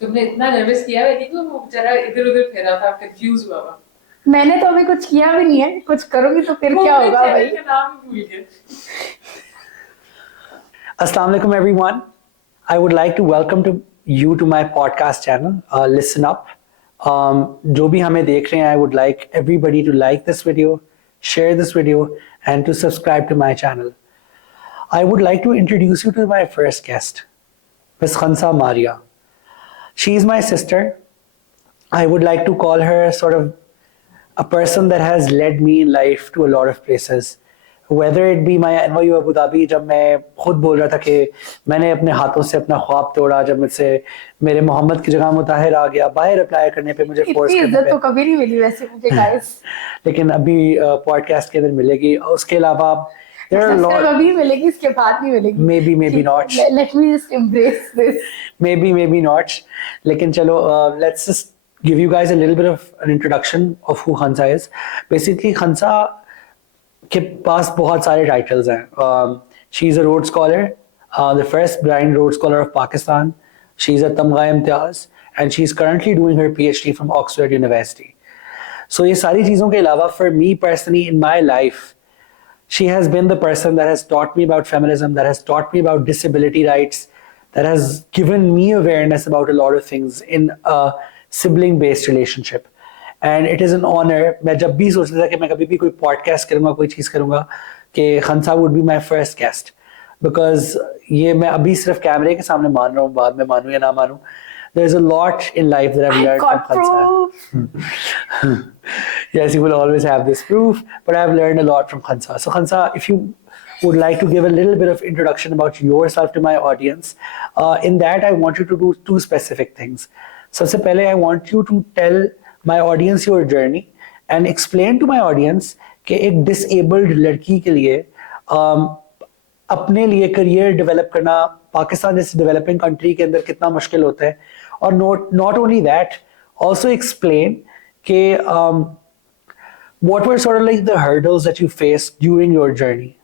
तुमने इतना नर्वस किया है कि वो बेचारा इधर उधर फेरा था, कंफ्यूज हुआ हुआ। मैंने तो अभी कुछ किया भी नहीं है, कुछ करूंगी तो फिर वो क्या अपने होगा चैनल भाई। का नाम ही भूल गए। Assalamu alaikum, everyone. I would like to welcome you to my podcast channel. Listen up. जो भी हमें देख रहे हैं, I would like everybody to like this video, share this video, and to subscribe to my channel. I would like to introduce you to my first guest, Ms. Khansa Maria. She is my sister. I would like to call her sort of a person that has led me in life to a lot of places. Whether it be my NYU Abu Dhabi, जब मैं खुद बोल रहा था कि मैंने अपने हाथों से अपना ख्वाब तोड़ा, जब मुझसे मेरे मोहम्मद की जगह मुताहिर आ गया, बाहर अप्लाई करने पे मुझे फोर्स इतनी करने इज्जत पे, तो कभी नहीं मिली वैसे मुझे गाइस। लेकिन अभी पॉडकास्ट के अंदर मिलेगी। उसके अलावा there are a सिर्फ lot, अभी मिलेगी, इसके बाद नहीं मिलेगी। maybe not, let me just embrace this. maybe not, लेकिन चलो, let's just give you guys a little bit of an introduction of who Khansa is. Basically, Khansa के पास बहुत सारे टाइटल्स हैं। She is a Rhodes scholar, the first blind Rhodes scholar of Pakistan. She is a Tamgha Imtiaz and she is currently doing her PhD from Oxford university. So ये सारी चीज़ों के अलावा, for me personally in my life, she has been the person that has taught me about feminism, that has taught me about disability rights, that has given me awareness about a lot of things in a sibling based relationship. And it is an honor. मैं जब भी सोचता था कि मैं कभी भी कोई पॉडकास्ट करूंगा, कोई चीज़ करूंगा, कि Khansa would be my first guest, because ये मैं अभी सिर्फ कैमरे के सामने मान रहा हूँ, बाद में मानूं या ना मानूं, there's a lot in life that I've learned from got Khansa. proof. Yes, you will always have this proof, but I've learned a lot from Khansa. So Khansa, if you would like to give a little bit of introduction about yourself to my audience, in that I want you to do two specific things. सबसे पहले I want you to tell my audience your journey and explain to my audience कि एक disabled लड़की के लिए अपने लिए career develop करना पाकिस्तान जैसे डेवलपिंग कंट्री के अंदर कितना मुश्किल होता है, और not only that, also explain कि what were sort of like the hurdles that you faced during your journey.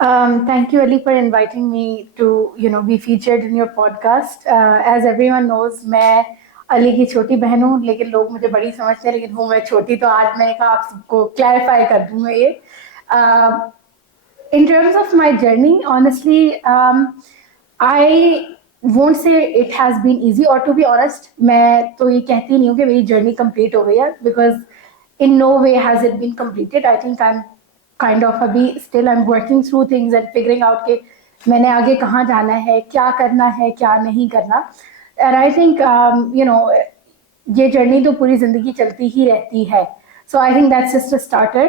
Thank you, Ali, for inviting me to, be featured in your podcast. As everyone knows, मैं अली की छोटी बहन हूँ, लेकिन लोग मुझे बड़ी समझते हैं, लेकिन हूँ मैं छोटी, तो आज मैंने कहा आप सबको क्लैरिफाई कर दूँ मैं ये। In terms of my journey, honestly, I won't say it has been easy, or to be honest, मैं तो ये कहती नहीं हूँ कि मेरी journey complete हो गई है, because in no way has it been completed. I think I'm kind of अभी still I'm working through things and figuring out कि मैंने आगे कहाँ जाना है, क्या करना है, क्या नहीं करना. And I think ये journey तो पूरी जिंदगी चलती ही रहती है. So I think that's just a starter.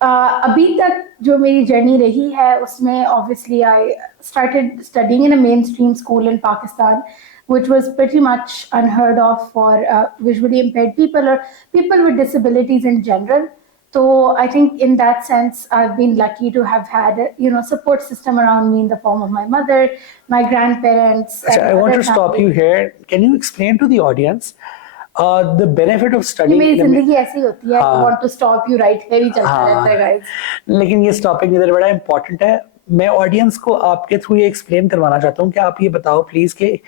अभी तक जो मेरी जर्नी रही है उसमें obviously I started studying in a mainstream school in Pakistan, which was pretty much unheard of for visually impaired people or people with disabilities in general. So I think in that sense, I've been lucky to have had support system around me in the form of my mother, my grandparents. Achha, I want to stop you here. Can you explain to the audience the benefit of studying? मेरी जिंदगी ऐसी होती है. I want to stop you right here ही चलता रहता है guys. लेकिन ये स्टॉपिंग इधर बड़ा इम्पोर्टेंट है। मैं ऑडियंस को आपके थ्रू ये एक्सप्लेन करवाना चाहता हूँ कि आप ये बताओ प्लीज कि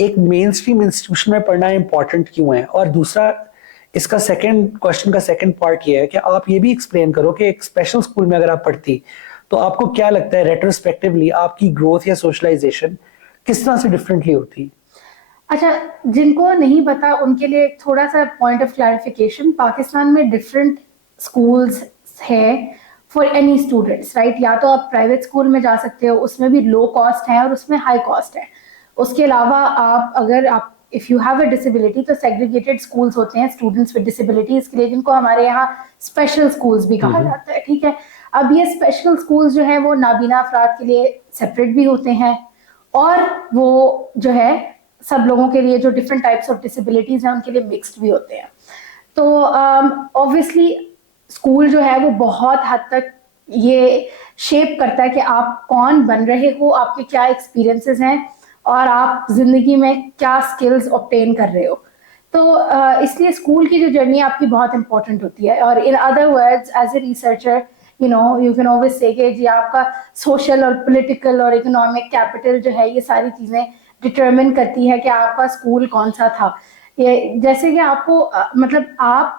एक मेन स्ट्रीम इंस्टीट्यूशन में पढ़ना इम्पोर्टेंट क्यों है, और दूसरा इसका सेकंड क्वेश्चन का सेकंड पार्ट ये है कि आप ये भी एक्सप्लेन करो कि एक स्पेशल स्कूल में अगर आप पढ़ती तो आपको क्या लगता है रेट्रोस्पेक्टिवली आपकी ग्रोथ या सोशलाइजेशन किस तरह से डिफरेंटली होती? अच्छा, जिनको नहीं पता उनके लिए थोड़ा सा पॉइंट ऑफ क्लैरिफिकेशन. पाकिस्तान में डिफरेंट स्कूल्स हैं फॉर एनी स्टूडेंट्स, राइट? या तो आप प्राइवेट स्कूल में जा सकते हो, उसमें भी लो कॉस्ट है और उसमें हाई कॉस्ट है. उसके अलावा आप if you have a disability तो सेग्रीगेटेड स्कूल्स होते हैं स्टूडेंट्स विद डिसेबिलिटीज के लिए, जिनको हमारे यहाँ स्पेशल स्कूल्स भी कहा जाता है, ठीक है? अब ये स्पेशल स्कूल्स जो है वो नाबीना अफराद के लिए सेपरेट भी होते हैं, और वो जो है सब लोगों के लिए जो डिफरेंट टाइप्स ऑफ डिसेबिलिटीज हैं उनके लिए मिक्स्ड भी होते हैं. तो ऑब्वियसली स्कूल जो है वो बहुत हद तक ये शेप करता है कि आप कौन बन रहे हो, आपके क्या एक्सपीरियंसेस हैं और आप जिंदगी में क्या स्किल्स ऑब्टेन कर रहे हो. तो इसलिए स्कूल की जो जर्नी आपकी बहुत इंपॉर्टेंट होती है. और in other words, as a researcher, you can always say कि जी आपका सोशल और पॉलिटिकल और इकोनॉमिक कैपिटल जो है, ये सारी चीज़ें डिटरमिन करती है कि आपका स्कूल कौन सा था। ये जैसे कि आपको मतलब आप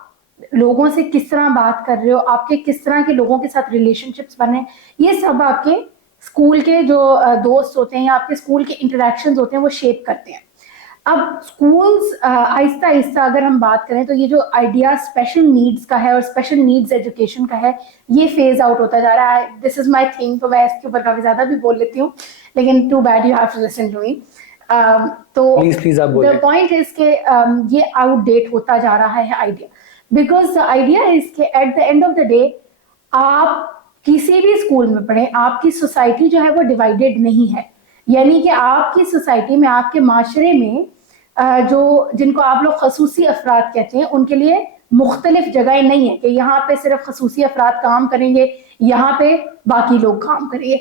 लोगों से किस तरह बात कर रहे हो, आपके किस तरह के लोगों के साथ रिलेशनशिप्स बने, ये सब आपके स्कूल के जो दोस्त होते हैं या आपके स्कूल के इंटरेक्शंस होते हैं वो शेप करते हैं। अब स्कूल्स आहिस्ता आहिस्ता अगर हम बात करें तो ये जो आइडिया स्पेशल नीड्स का है और स्पेशल नीड्स एजुकेशन का है, ये फेज आउट होता जा रहा है। दिस इज माय थिंग, तो मैं इसके ऊपर काफी ज्यादा भी बोल लेती हूँ, लेकिन too bad you have to listen to me. तो प्लीज आप बोलिए। द पॉइंट इज के ये आउटडेट होता जा रहा है idea, because the idea is के at the end of the day आप किसी भी स्कूल में पढ़े, आपकी सोसाइटी जो है वो डिवाइडेड नहीं है। यानी कि आपकी सोसाइटी में, आपके माशरे में जो जिनको आप लोग खसूसी अफराद कहते हैं, उनके लिए मुख्तलिफ जगह नहीं है कि यहाँ पे सिर्फ खसूसी अफराद काम करेंगे, यहाँ पे बाकी लोग काम करेंगे।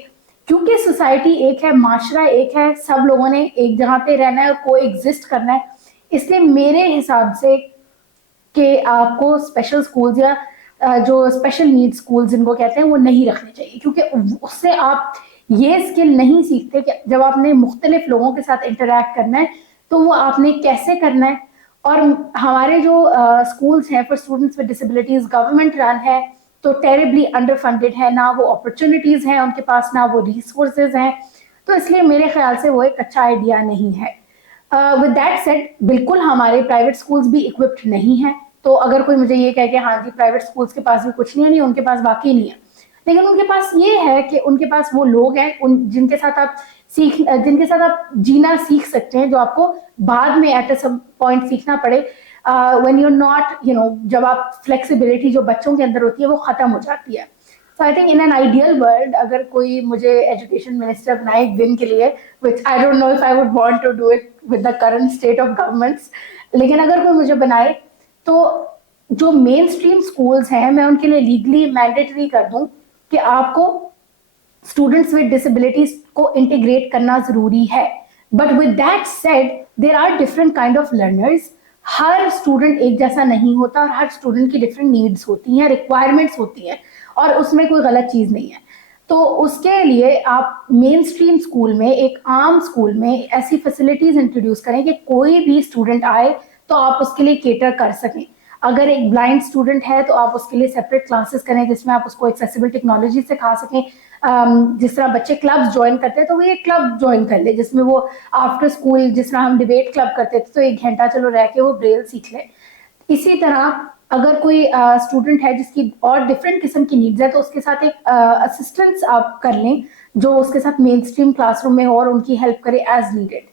क्योंकि सोसाइटी एक है, माशरा एक है, सब लोगों ने एक जगह पे रहना है और को एग्जिस्ट करना है। इसलिए मेरे हिसाब से कि आपको स्पेशल स्कूल्स या जो स्पेशल नीड स्कूल जिनको कहते हैं वो नहीं रखने चाहिए, क्योंकि उससे आप ये स्किल नहीं सीखते कि जब आपने मुख्तलिफ लोगों के साथ इंटरेक्ट करना है तो वो आपने कैसे करना है। और हमारे जो स्कूल्स हैं for students with disabilities government run है, तो टेरिबली अंडर फंडेड है, ना वो अपॉर्चुनिटीज हैं उनके पास, ना वो रिसोर्सेज हैं। तो इसलिए मेरे ख्याल से वो एक अच्छा आइडिया नहीं है। विद दैट सेड, बिल्कुल हमारे प्राइवेट स्कूल्स भी इक्विप्ड नहीं है। तो अगर कोई मुझे ये कहे कि हाँ जी प्राइवेट स्कूल्स के पास भी कुछ नहीं है, नहीं उनके पास बाकी नहीं है, लेकिन उनके पास ये है कि उनके पास वो लोग हैं जिनके साथ आप जीना सीख सकते हैं, जो आपको बाद में एट सम पॉइंट सीखना पड़े व्हेन यू नॉट जब आप फ्लेक्सिबिलिटी जो बच्चों के अंदर होती है वो खत्म हो जाती है। So I think in an ideal world अगर कोई मुझे एजुकेशन मिनिस्टर बनाए एक दिन के लिए, which I don't know if I would want to do it with the current state of governments, लेकिन अगर कोई मुझे बनाए तो जो मेन स्ट्रीम स्कूल्स हैं मैं उनके लिए लीगली मैंडेटरी कर दूं कि आपको स्टूडेंट्स विद डिसेबिलिटीज को इंटीग्रेट करना जरूरी है। But with that said, there are different kind of learners. हर स्टूडेंट एक जैसा नहीं होता और हर स्टूडेंट की डिफरेंट नीड्स होती हैं, रिक्वायरमेंट्स होती हैं, और उसमें कोई गलत चीज नहीं है। तो उसके लिए आप मेन स्ट्रीम स्कूल में, एक आम स्कूल में ऐसी फैसिलिटीज इंट्रोड्यूस करें कि कोई भी स्टूडेंट आए तो आप उसके लिए केटर कर सकें। अगर एक ब्लाइंड स्टूडेंट है तो आप उसके लिए सेपरेट क्लासेस करें जिसमें आप उसको एक्सेसिबल टेक्नोलॉजी सिखा सकें। जिस तरह बच्चे क्लब्स ज्वाइन करते हैं तो वो ये क्लब ज्वाइन कर ले जिसमें वो आफ्टर स्कूल, जिस तरह हम डिबेट क्लब करते थे तो 1 घंटा चलो रह के वो ब्रेल सीख ले। इसी तरह अगर कोई स्टूडेंट है जिसकी और डिफरेंट किस्म की नीड्स है तो उसके साथ एक असिस्टेंस आप कर लें जो उसके साथ मेन स्ट्रीम क्लासरूम में हो और उनकी हेल्प करे as needed.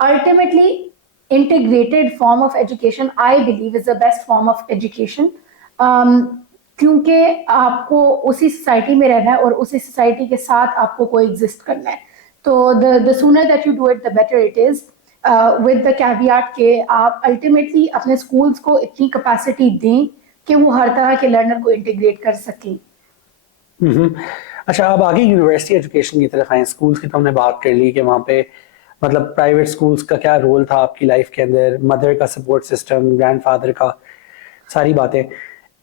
Ultimately integrated form of education I believe is the best form of education, क्योंकि आपको उसी सोसाइटी में रहना है और उसी सोसाइटी के साथ आपको को एग्जिस्ट करना है। तो the sooner that you do it the better it is, with the caveat के आप अल्टीमेटली अपने स्कूल्स को इतनी कैपेसिटी दें कि वो हर तरह के लर्नर को इंटीग्रेट कर सकें। अच्छा, अब आगे यूनिवर्सिटी एजुकेशन की तरफ आए। स्कूल्स की तो हमने बात कर ली कि वहाँ पे मतलब प्राइवेट स्कूल्स का क्या रोल था आपकी लाइफ के अंदर, मदर का सपोर्ट सिस्टम, ग्रैंडफादर का, सारी बातें।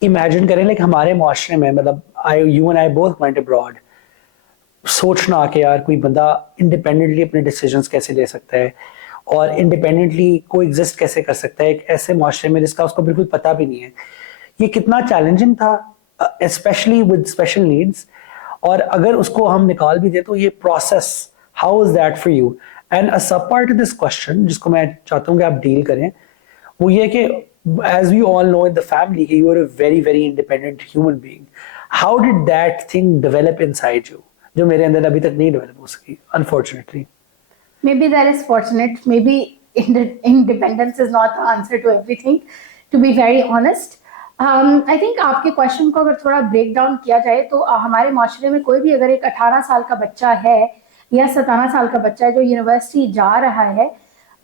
इमेजिन करें लाइक हमारे माशरे में, मतलब you and I both went abroad, सोचना कि यार कोई बंदा इंडिपेंडेंटली अपने डिसीजंस कैसे ले सकता है और इंडिपेंडेंटली को एग्जिस्ट कैसे कर सकता है एक ऐसे माशरे में जिसका उसको बिल्कुल पता भी नहीं है। ये कितना चैलेंजिंग था, स्पेशली विद स्पेशल नीड्स। और अगर उसको हम निकाल भी दे तो ये process, how is that for you? And अ सब पार्ट ऑफ दिस क्वेश्चन जिसको मैं चाहता हूँ कि आप डील करें वो ये कि as we all know in the family you are a very very independent human being. How did that thing develop inside you जो मेरे अंदर अभी तक नहीं डेवलप हो सकी unfortunately? Maybe that is fortunate, maybe independence is not the answer to everything, to be very honest. I think आपके question को अगर थोड़ा ब्रेक डाउन किया जाए तो हमारे माशरे में कोई भी अगर एक 18 साल का बच्चा है या 17 साल का बच्चा है जो यूनिवर्सिटी जा रहा है,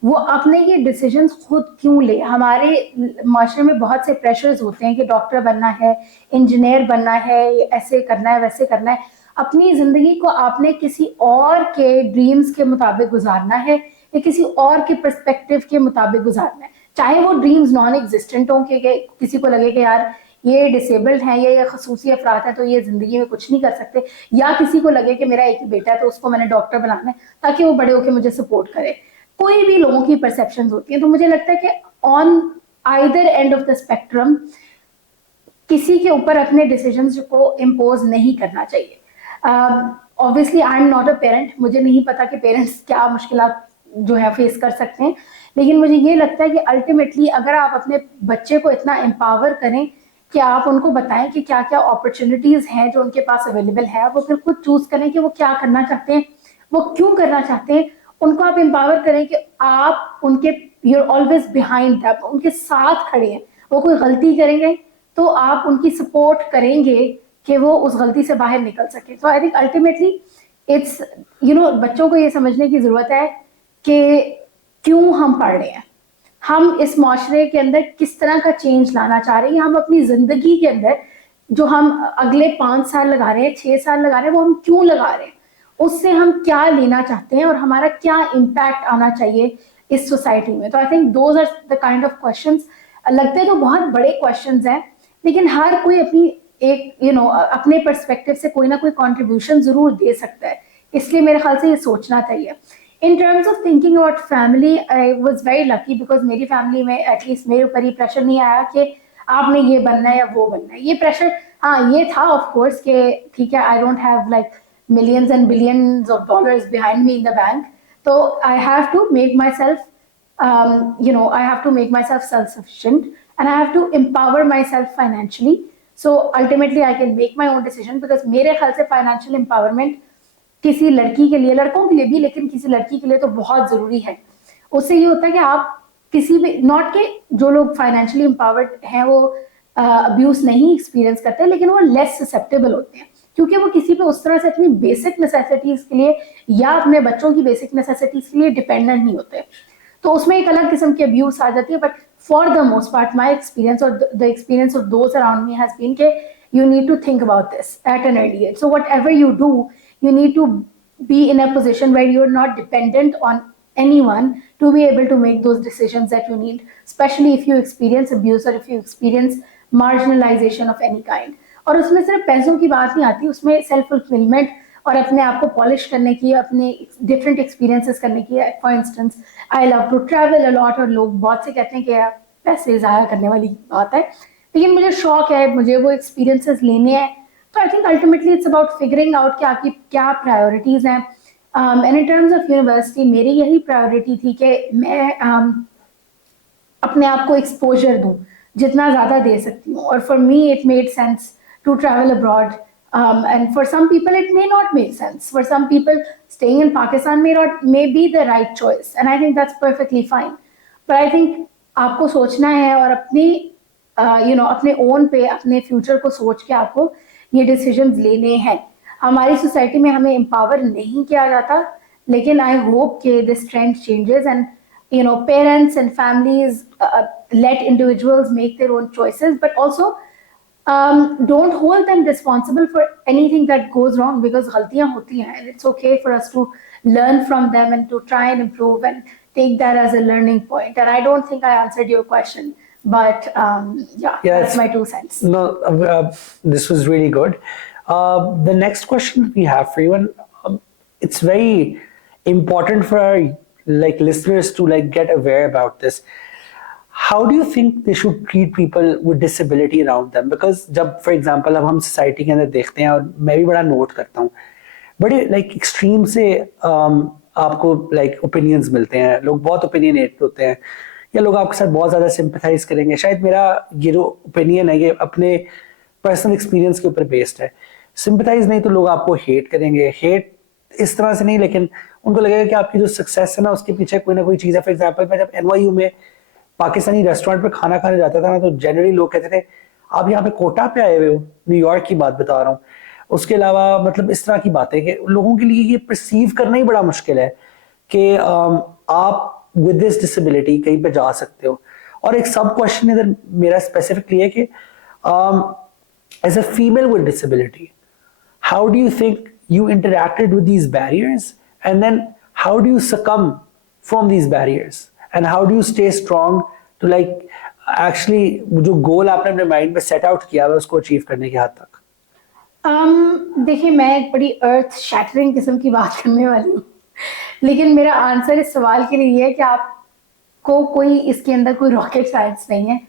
वो अपने ये डिसीजंस खुद क्यों ले? हमारे माशरे में बहुत से प्रेशर्स होते हैं कि डॉक्टर बनना है, इंजीनियर बनना है, ऐसे करना है, वैसे करना है। अपनी जिंदगी को आपने किसी और के ड्रीम्स के मुताबिक गुजारना है या किसी और के पर्सपेक्टिव के मुताबिक गुजारना है, चाहे वो ड्रीम्स नॉन एग्जिस्टेंट हों कि किसी को लगे कि यार ये डिसेबल्ड हैं, ये खसूसी अफराद हैं तो ये जिंदगी में कुछ नहीं कर सकते, या किसी को लगे कि मेरा एक ही बेटा है तो उसको मैंने डॉक्टर बनाना है ताकि वो बड़े होकर मुझे सपोर्ट करे। कोई भी लोगों की परसेप्शंस होती हैं। तो मुझे लगता है कि on either and of the spectrum किसी के ऊपर अपने डिसीजंस को इम्पोज नहीं करना चाहिए। Obviously I am not a parent, मुझे नहीं पता कि पेरेंट्स क्या मुश्किलात जो है फेस कर सकते हैं, लेकिन मुझे ये लगता है कि अल्टीमेटली अगर आप अपने बच्चे को इतना एम्पावर करें कि आप उनको बताएं कि क्या क्या अपॉर्चुनिटीज हैं जो उनके पास अवेलेबल है, वो फिर खुद चूज करें कि वो क्या करना चाहते हैं, वो क्यों करना चाहते हैं, उनको आप एम्पावर करें कि आप उनके यू आर ऑलवेज बिहाइंड, आप उनके साथ खड़े हैं। वो कोई गलती करेंगे तो आप उनकी सपोर्ट करेंगे कि वो उस गलती से बाहर निकल सके। तो आई थिंक अल्टीमेटली इट्स बच्चों को ये समझने की जरूरत है कि क्यों हम पढ़ रहे हैं, हम इस माशरे के अंदर किस तरह का चेंज लाना चाह रहे हैं, हम अपनी जिंदगी के अंदर जो हम अगले 5 साल लगा रहे हैं, 6 साल लगा रहे हैं, वो हम क्यों लगा रहे हैं, उससे हम क्या लेना चाहते हैं और हमारा क्या इम्पैक्ट आना चाहिए इस सोसाइटी में। तो I think those are the kind of questions. लगते तो बहुत बड़े क्वेश्चंस हैं, लेकिन हर कोई अपनी एक अपने पर्सपेक्टिव से कोई ना कोई कंट्रीब्यूशन जरूर दे सकता है, इसलिए मेरे ख्याल से ये सोचना चाहिए। In terms of thinking about family, I was very lucky because मेरी फैमिली में एटलीस्ट मेरे ऊपर ये प्रेशर नहीं आया कि आपने ये बनना है या वो बनना है। ये प्रेशर हाँ ये था ऑफ कोर्स कि ठीक है, I don't have like millions and billions of dollars behind me in the bank, so I have to make myself I have to make myself self-sufficient and I have to empower myself financially, so ultimately I can make my own decision because मेरे ख्याल से financial empowerment किसी लड़की के लिए, लड़कों के लिए भी, लेकिन किसी लड़की के लिए तो बहुत जरूरी है। उससे ये होता है कि आप किसी भी, नॉट के जो लोग फाइनेंशियली एम्पावर्ड हैं वो अब्यूज नहीं एक्सपीरियंस करते, लेकिन वो लेस ससेप्टेबल होते हैं क्योंकि वो किसी पे उस तरह से अपनी बेसिक नेसेसिटीज के लिए या अपने बच्चों की बेसिक नेसेसिटीज के लिए डिपेंडेंट नहीं होते। तो उसमें एक अलग किस्म की अब्यूज आ जाती है। But for the most part my experience और the experience of those around me has been के you need to think about this at an early age. So whatever you do, you need to be in a position where you're not dependent on anyone to be able to make those decisions that you need, especially if you experience abuse or if you experience marginalization of any kind. और उसमें सिर्फ पैसों की बात नहीं आती, उसमें self fulfilment और अपने आप को पॉलिश करने की, अपने डिफरेंट एक्सपीरियंसेस करने की। For instance I love to travel a lot, और लोग बहुत से कहते हैं कि पैसे ज़ाया करने वाली बात है, लेकिन मुझे शौक है, मुझे वो एक्सपीरियंसेस लेने हैं। तो I think ultimately it's about figuring out कि आपकी क्या प्रायोरिटीज़ हैं। And in terms of university मेरी यही प्रायोरिटी थी कि मैं अपने आप को एक्सपोजर दूँ जितना ज़्यादा दे सकती हूँ। और for me it made sense to travel abroad, and for some people it may not make sense. For some people staying in Pakistan may be the right choice, and I think that's perfectly fine. But I think आपको सोचना है और अपनी अपने own पे अपने future को सोच के आपको ये डिसीजंस लेने हैं। हमारी सोसाइटी में हमें एम्पावर नहीं किया जाता, लेकिन आई होप कि this trend changes and parents and families let individuals make their own choices, but also don't hold them responsible for anything that goes wrong, because गलतियां होती हैं and it's okay for us to learn from them and to try and improve and take that as a learning point. And I don't think I answered your question, but that's my 2 cents. No, this was really good. The next question we have for you, and it's very important for our listeners to get aware about this. How do you think they should treat people with disability around them? Because जब for example अब हम society के अंदर देखते हैं, और मैं भी बड़ा नोट करता हूँ, बड़े एक्सट्रीम से आपको opinions मिलते हैं, लोग बहुत opinionated होते हैं, या लोग आपके साथ बहुत ज़्यादा sympathize करेंगे। शायद मेरा ये जो opinion है ये अपने personal experience के ऊपर based है। Sympathize नहीं तो लोग आपको hate करेंगे। hate इस तरह से नहीं, लेकिन उनको लगेगा कि आपकी जो success है ना उसके पीछे कोई ना कोई चीज़ है। For example मैं जब NYU में पाकिस्तानी रेस्टोरेंट पे खाना खाने जाता था ना, तो जनरली लोग कहते थे आप यहाँ पे कोटा पे आए हुए हो, न्यूयॉर्क की बात बता रहा हूँ। उसके अलावा मतलब इस तरह की बातें कि लोगों के लिए ये परसीव करना ही बड़ा मुश्किल है कि आप विद दिस डिसेबिलिटी कहीं पे जा सकते हो। और एक सब क्वेश्चन इधर मेरा स्पेसिफिकली है कि as a female with disability, how do you think you interacted with these barriers, and then how do you succumb from these barriers, and how do you stay strong to actually जो गोल आपने अपने mind में set out किया है उसको achieve करने के हद तक? देखिए मैं एक बड़ी अर्थ शैटरिंग किस्म की बात करने वाली हूँ, लेकिन मेरा आंसर इस सवाल के लिए ये है कि आपको कोई इसके अंदर कोई रॉकेट साइंस नहीं है,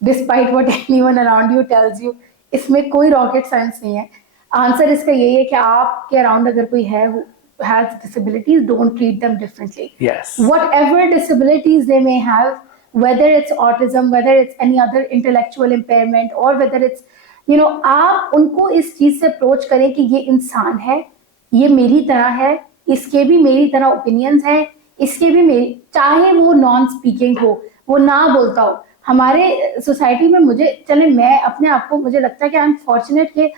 despite what anyone around you tells you, इसमें कोई रॉकेट साइंस नहीं है। आंसर इसका यही है कि आपके अराउंड अगर कोई है who has disabilities, don't treat them differently. Yes. Whatever disabilities they may have, whether it's autism, whether it's any other intellectual impairment, or whether it's, you know, आप उनको इस चीज से अप्रोच करें कि ये इंसान है, ये मेरी तरह है, इसके भी मेरी तरह ओपिनियंस हैं, इसके भी मेरी, चाहे वो नॉन स्पीकिंग हो, वो ना बोलता हो। हमारे सोसाइटी में मुझे चले, मैं अपने आप को, मुझे लगता है कि आई एम फॉर्चुनेट कि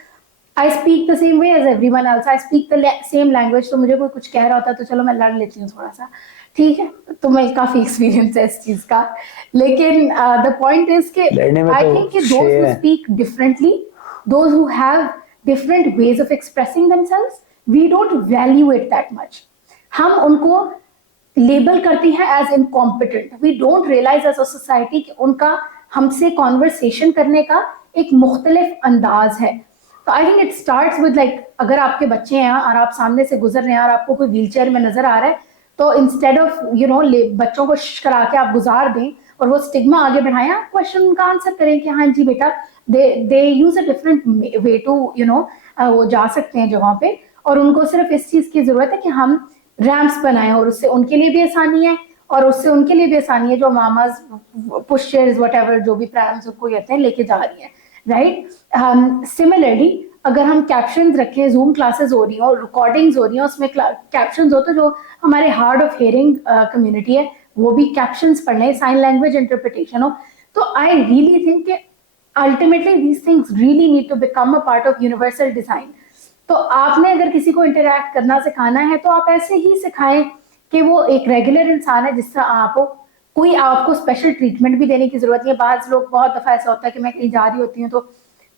I speak the same way as everyone else, I speak the same language. तो मुझे कोई कुछ कह रहा होता है तो चलो मैं लड़ लेती हूँ थोड़ा सा, ठीक है, तो मैं काफी एक्सपीरियंस है इस चीज का। लेकिन द पॉइंट इज कि आई थिंक कि those who speak differently, those who have different ways of expressing themselves, we don't value it that much. हम उनको लेबल करती हैं as incompetent. We don't realise as a society कि उनका हमसे conversation करने का एक मुख्तलिफ अंदाज है। तो I think it starts with like, अगर आपके बच्चे हैं और आप सामने से गुजर रहे हैं और आपको कोई व्हील चेयर में नजर आ रहा है, तो इंस्टेड ऑफ यू नो बच्चों को करा के आप गुजार दें और वो स्टिग्मा आगे बढ़ाएं, आप क्वेश्चन उनका आंसर करें कि हाँ जी बेटा, they use a different way to you know, वो जा सकते हैं जगहों पे, और उनको सिर्फ इस चीज की जरूरत है कि हम रैम्प्स बनाएं, और उससे उनके लिए भी आसानी है और उससे उनके लिए भी आसानी है जो मामाज पुश चेयर्स वट जो भी प्रैम्स उनको कहते हैं लेके जा रही है, राइट। सिमिलरली अगर हम कैप्शंस रखें, जूम क्लासेस हो रही हो, रिकॉर्डिंग्स हो रही हैं, उसमें कैप्शंस हो, तो जो हमारे हार्ड ऑफ हियरिंग कम्युनिटी है वो भी कैप्शंस पढ़ लें, साइन लैंग्वेज इंटरप्रिटेशन हो। तो आई रियली थिंक कि ultimately these things really need to become a part of universal design. तो आपने अगर किसी को इंटरैक्ट करना सिखाना है तो आप ऐसे ही सिखाएं कि वो एक रेगुलर इंसान है जिस तरह आप हो, कोई आपको स्पेशल ट्रीटमेंट भी देने की जरूरत नहीं है। बाज लोग, बहुत दफा ऐसा होता है कि मैं कहीं जा रही होती हूँ तो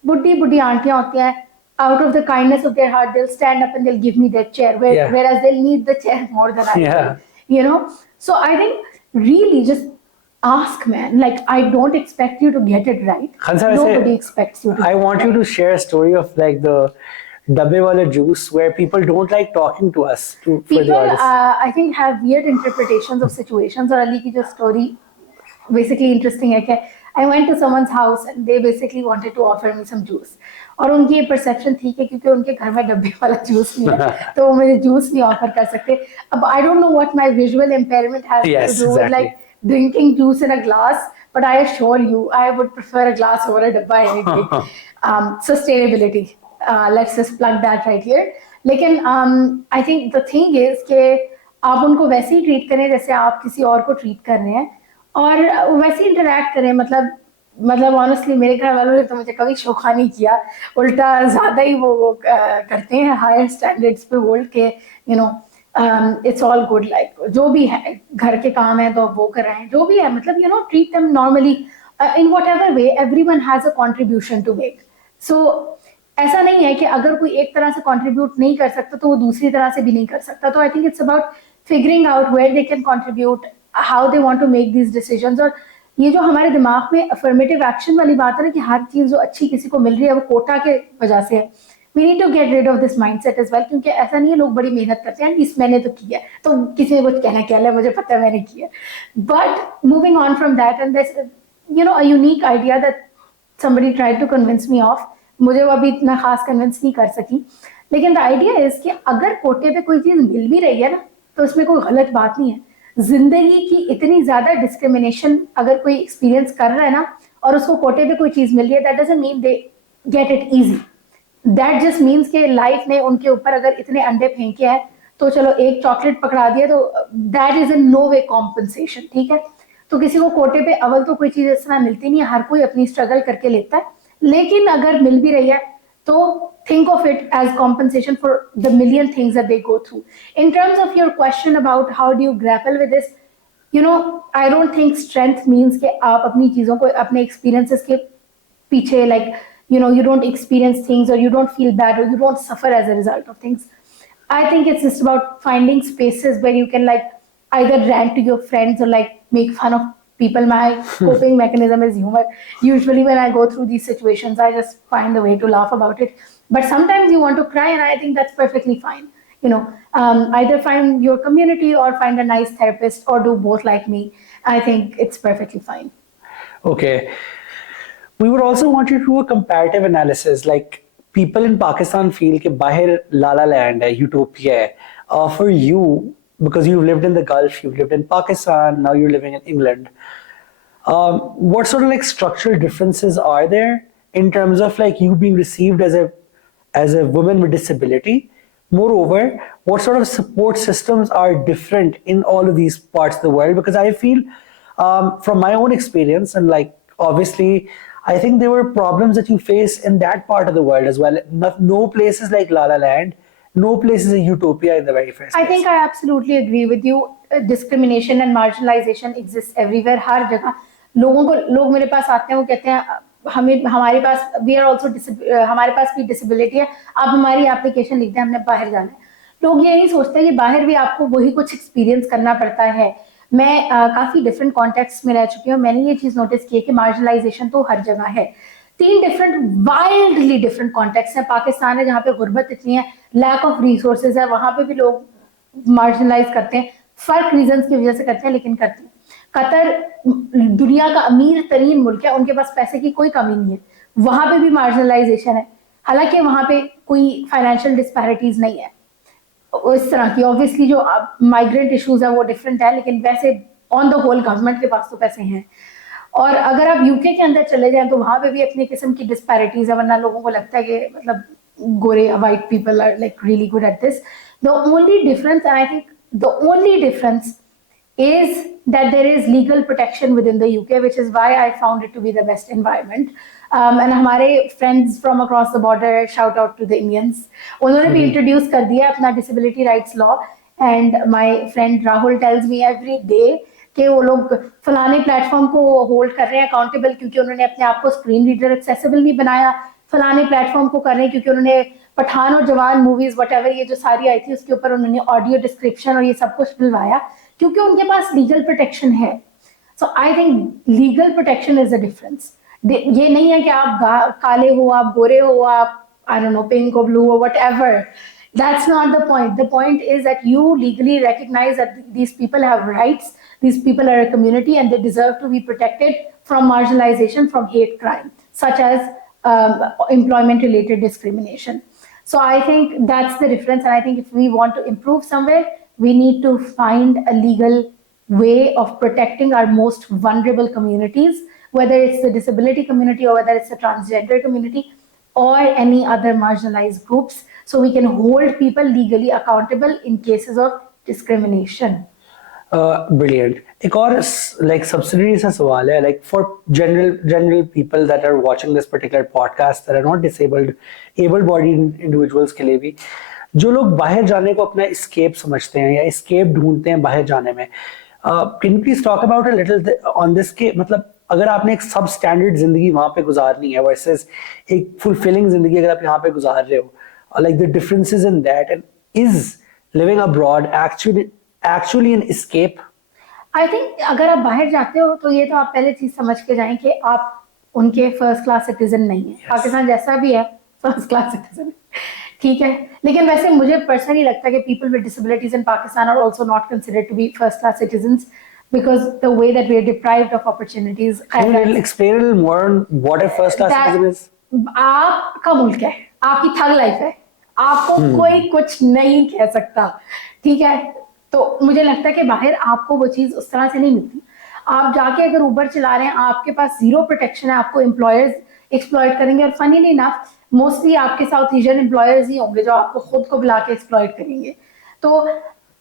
बुढ़ी बुढ़ी आंटियां होती हैं, out of the kindness of their heart they'll stand up and they'll give me their chair, whereas they'll need the chair more than I do, you know. So I think really just ask, man, like I don't expect you to get it right. Khansa, nobody expects you to. I want you to share a story of like the dabbe wala juice where people don't like talking to us people I think have weird interpretations of situations. और अली की जो story basically interesting है कि I went to someone's house and they basically wanted to offer me some juice. और उनकी ये perception थी कि क्योंकि उनके घर में डब्बे वाला जूस नहीं है तो वो मुझे जूस नहीं ऑफर कर सकते। अब I don't know what my visual impairment has to do with like drinking juice in a glass, but I assure you I would prefer a glass over a डब्बा any day. Sustainability, let's just plug that right here. लेकिन I think the thing is कि आप उनको वैसे ही treat करें जैसे आप किसी और को ट्रीट कर रहे हैं, और वैसे ही इंटरैक्ट करें। मतलब ऑनेस्टली मेरे घर वालों ने तो मुझे कभी शोखा नहीं किया, उल्टा ज्यादा ही वो करते हैं, हायर स्टैंडर्ड्स पे होल्ड के you know it's all good, like जो भी है घर के काम है तो वो कर रहे हैं, जो भी है, मतलब you know treat them normally in whatever way, everyone has a contribution to make. सो ऐसा नहीं है कि अगर कोई एक तरह से कॉन्ट्रीब्यूट नहीं कर सकता तो वो दूसरी तरह से भी नहीं कर सकता। तो I think it's about figuring out where they can contribute, how they want to make these decisions. और ये जो हमारे दिमाग में अफर्मेटिव एक्शन वाली बात है ना कि हर चीज जो अच्छी किसी को मिल रही है वो कोटा के वजह से है, we need to get rid of this mindset as well. क्योंकि ऐसा नहीं है, लोग बड़ी मेहनत करते हैं, इस मैंने तो किया तो किसी ने कुछ कहना क्या है, मुझे पता है मैंने किया। But moving on from that and this you know a unique idea that somebody tried to convince me of, मुझे वो अभी इतना खास कन्विंस नहीं कर सकी। लेकिन द आइडिया इज कि अगर कोटे पे कोई चीज मिल भी रही है ना तो इसमें कोई गलत बात नहीं है। जिंदगी की इतनी ज्यादा डिस्क्रिमिनेशन अगर कोई एक्सपीरियंस कर रहा है ना और उसको कोटे पे कोई चीज मिल रही है, that doesn't mean they get it easy, that just means कि लाइफ ने उनके ऊपर अगर इतने अंडे फेंके हैं तो चलो एक चॉकलेट पकड़ा दिया तो that is in no way compensation, ठीक है। तो किसी को कोटे पे अव्वल तो कोई चीज इस तरह मिलती नहीं है, हर कोई अपनी स्ट्रगल करके लेता है, लेकिन अगर मिल भी रही है तो think of it as compensation for the million things that they go through. In terms of your question about how do you grapple with this, you know, I don't think strength means कि आप अपनी चीजों को अपने experiences के पीछे like you know you don't experience things or you don't feel bad or you don't suffer as a result of things. I think it's just about finding spaces where you can like either rant to your friends or like make fun of people. My coping mechanism is humor. Usually when I go through these situations, I just find a way to laugh about it. But sometimes you want to cry and I think that's perfectly fine. either find your community or find a nice therapist or do both like me. I think it's perfectly fine. Okay. We would also want you to do a comparative analysis. Like, people in Pakistan feel कि बाहर La La Land है, utopia है. For you, because you've lived in the Gulf, you've lived in Pakistan, now you're living in England. What sort of like structural differences are there in terms of like you being received as a woman with disability? Moreover, what sort of support systems are different in all of these parts of the world? Because I feel, from my own experience, and like obviously, I think there were problems that you face in that part of the world as well. No place is like La La Land. No place is a utopia in the very first place. I think I absolutely agree with you. Discrimination and marginalization exists everywhere. हर जगह लोग मेरे पास आते हैं, वो कहते हैं हमारे पास हमारे पास भी डिसेबिलिटी है, आप हमारी एप्लीकेशन लिख दें, हमने बाहर जाना है. लोग ये नहीं सोचते कि बाहर भी आपको वही कुछ एक्सपीरियंस करना पड़ता है. मैं काफी डिफरेंट कॉन्टेक्स्ट में रह चुकी हूँ. मैंने ये चीज नोटिस की है कि मार्जिनलाइजेशन तो हर जगह है. 3 डिफरेंट वाइल्डली डिफरेंट कॉन्टेक्स्ट हैं. पाकिस्तान है जहाँ पे गुर्बत इतनी है, लैक ऑफ रिसोर्सेज है, वहां पे भी लोग मार्जिनलाइज करते हैं. फर्क रीजंस की वजह से करते हैं, लेकिन करते हैं. कतर दुनिया का अमीर तरीन मुल्क है, उनके पास पैसे की कोई कमी नहीं है, वहां पे भी मार्जिनलाइजेशन है. हालांकि वहां पे कोई फाइनेंशियल डिस्पैरिटीज नहीं है इस तरह की. ऑब्वियसली जो माइग्रेंट इश्यूज है वो डिफरेंट है, लेकिन वैसे ऑन द होल गवर्नमेंट के पास तो पैसे हैं. और अगर आप यूके के अंदर चले जाएं तो वहां पे भी अपनी किस्म की डिस्पैरिटीज है. वरना लोगों को लगता है कि मतलब गोरे white people are like really good at this. The only difference, and I think the only difference is that there is legal protection within the UK, which is why I found it to be the best environment. And हमारे friends from across the border, shout out to the Indians, उन्होंने भी introduce कर दिया अपना disability rights law. And my friend Rahul tells me every day कि वो लोग फलाने प्लेटफॉर्म को होल्ड कर रहे हैं अकाउंटेबल क्योंकि उन्होंने अपने आप को स्क्रीन रीडर एक्सेसिबल नहीं बनाया. फलाने प्लेटफॉर्म को कर रहे हैं क्योंकि उन्होंने पठान और जवान मूवीज वट ये जो सारी आई थी उसके ऊपर उन्होंने ऑडियो डिस्क्रिप्शन और ये सब कुछ डलवाया क्योंकि उनके पास लीगल प्रोटेक्शन है. So I think legal protection is the difference. ये नहीं है कि आप काले हो, आप गोरे हो, आप आई डोंट नो पिंक और ब्लू और whatever. That's not the point. The point is that you legally recognize that these people have rights, these people are a community and they deserve to be protected from marginalization, from hate crime, such as employment-related discrimination. So I think that's the difference, and I think if we want to improve somewhere, we need to find a legal way of protecting our most vulnerable communities, whether it's the disability community or whether it's the transgender community or any other marginalized groups, so we can hold people legally accountable in cases of discrimination. Brilliant. एक और like subsidiary सा सवाल है, like for general people that are watching this particular podcast that are not disabled, able-bodied individuals के लिए भी, जो लोग बाहर जाने को अपना escape समझते हैं या escape ढूंढते हैं बाहर जाने में, can you please talk about a little on this के मतलब अगर आपने एक सब स्टैंडर्ड जिंदगी वहां पे गुजारनी है वर्सेस एक फुलफिलिंग जिंदगी अगर आप यहाँ पे गुजार रहे हो, like the differences in that, and is living abroad actually an escape? I think अगर आप बाहर जाते हो तो ये तो आप पहले चीज समझ के जाएं कि आप उनके फर्स्ट क्लास सिटीजन नहीं है. Yes. पाकिस्तान जैसा भी है फर्स्ट क्लास सिटीजन, ठीक है, लेकिन वैसे मुझे पर्सनली लगता है कि people with disabilities in Pakistan are also not considered to be first class citizens because the way that we are deprived of opportunities. Can you explain a little more on what a first class citizen is? आपका मुल्क है, आपकी थग life है, आपको कोई कुछ नहीं कह सकता, ठीक है. तो मुझे लगता है कि बाहर आपको वो चीज उस तरह से नहीं मिलती. आप जाके अगर उबर चला रहे हैं, आपके पास जीरो प्रोटेक्शन है, आपको एम्प्लॉयर्स एक्सप्लॉइट करेंगे. और फनीली इनफ मोस्टली आपके साउथ एशियन एम्प्लॉयर्स ही होंगे जो आपको खुद को बुला के एक्सप्लॉइट करेंगे. तो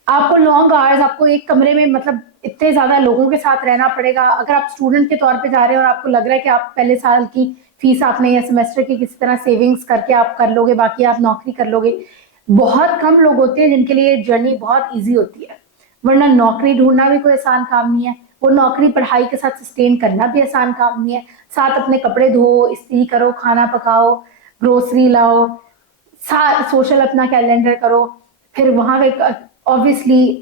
आपको लॉन्ग आवर्स, आपको एक कमरे में मतलब इतने ज्यादा लोगों के साथ रहना पड़ेगा. अगर आप स्टूडेंट के तौर पे जा रहे हैं और आपको लग रहा है कि आप पहले साल की फीस आपने या सेमेस्टर की किसी तरह सेविंग्स करके आप कर लोगे, बाकी आप नौकरी कर लोगे. बहुत कम लोग होते हैं जिनके लिए जर्नी बहुत ईजी होती है. वरना नौकरी ढूंढना भी कोई आसान काम नहीं है. वो नौकरी पढ़ाई के साथ सस्टेन करना भी आसान काम नहीं है. साथ अपने कपड़े धो, इस्त्री करो, खाना पकाओ, ग्रोसरी लाओ, सोशल अपना कैलेंडर करो. फिर वहां पे obviously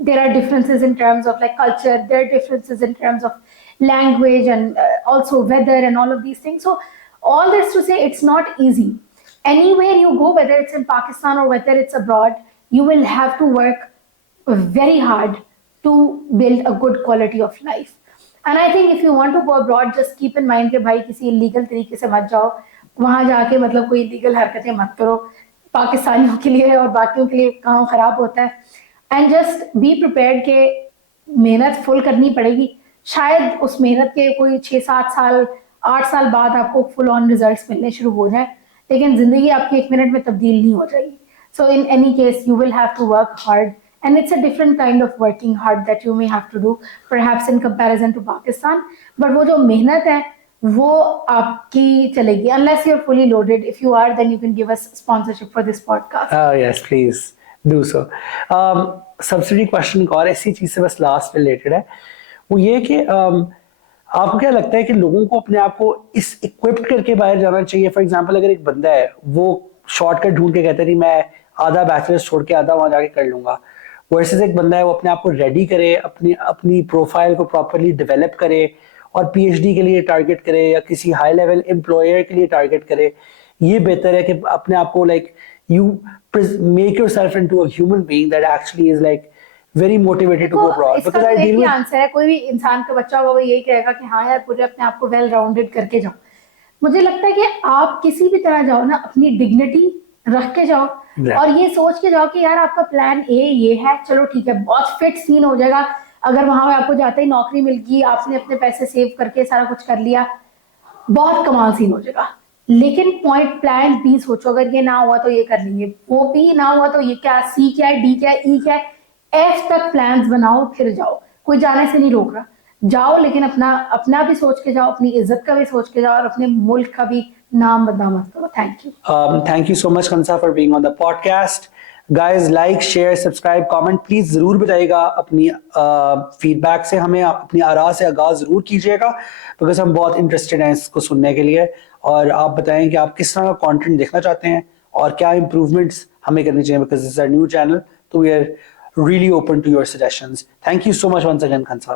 there are differences in terms of like culture, there are differences in terms of language and also weather and all of these things. So all this to say it's not easy. Anywhere you go, whether it's in Pakistan or whether it's abroad, you will have to work very hard to build a good quality of life. And I think if you want to go abroad, just keep in mind कि भाई किसी illegal तरीके से मत जाओ, वहां जाके मतलब कोई illegal हरकतें मत करो, पाकिस्तानियों के लिए और बाकियों के लिए काम खराब होता है. एंड जस्ट बी प्रिपेयर्ड के मेहनत फुल करनी पड़ेगी. शायद उस मेहनत के कोई 6-7 साल 8 साल बाद आपको फुल ऑन रिजल्ट्स मिलने शुरू हो जाए, लेकिन जिंदगी आपकी 1 मिनट में तब्दील नहीं हो जाएगी. So in any case you will have to work hard, and it's a different kind of working hard that you may have to do perhaps in comparison to Pakistan, but वो जो मेहनत है वो आपकी चलेगी unless you're fully loaded. If you are, then you can give us sponsorship for this podcast. Yes, please do so. Subsidy question एक और ऐसी चीज से बस लास्ट रिलेटेड है, वो ये कि आपको क्या लगता है कि लोगों को अपने आप को इस इक्विप्ड करके बाहर जाना चाहिए? फॉर एग्जांपल अगर एक बंदा है वो शॉर्टकट ढूंढ के कहता है नहीं मैं आधा बैचलर्स छोड़ के आधा वहां जाके कर लूंगा, वर्सेस एक बंदा है वो अपने आप को रेडी करे, अपनी प्रोफाइल को प्रॉपरली डेवलप करे और पीएचडी के लिए टारगेट करे या किसी हाई लेवल एम्प्लॉयर के लिए टारगेट करे. ये बेहतर है कि अपने आप को like you make yourself into a human being that actually is like very motivated to go abroad? इसका Because I तो एक deal ही with आंसर है, कोई भी इंसान का बच्चा होगा वो यही कहेगा कि हाँ यार पूरे अपने आप को वेल राउंडेड करके जाओ. मुझे लगता है कि आप किसी भी तरह जाओ ना, अपनी डिग्निटी रख के जाओ और ये सोच के जाओ कि यार आपका प्लान ए ये है, चलो ठीक है, बहुत फिट सीन हो जाएगा अगर वहां पे आपको जाते ही नौकरी मिल गई, आपने अपने पैसे सेव करके सारा कुछ कर लिया, बहुत कमाल सीन हो जाएगा. लेकिन पॉइंट प्लान बी सोचो, अगर ये ना हुआ तो ये कर लेंगे, वो बी ना हुआ तो ये क्या, सी क्या है, डी क्या है, ई क्या है, एफ तक प्लान्स बनाओ फिर जाओ. कोई जाने से नहीं रोक रहा, जाओ लेकिन अपना भी सोच के जाओ, अपनी इज्जत का भी सोच के जाओ और अपने मुल्क का भी नाम बदनाम मत करो. Thank you. Thank you so much Khansa for being on the podcast. Guys, like, share, subscribe, comment. Please जरूर बताइएगा अपनी फीडबैक से, हमें अपनी आरा से आगाज जरूर कीजिएगा बिकॉज हम बहुत इंटरेस्टेड हैं इसको सुनने के लिए. और आप बताएं कि आप किस तरह का कंटेंट देखना चाहते हैं और क्या इंप्रूवमेंट्स हमें करनी चाहिए because this is a new channel, तो we are really open to your suggestions. Thank you so much once again, Khansa.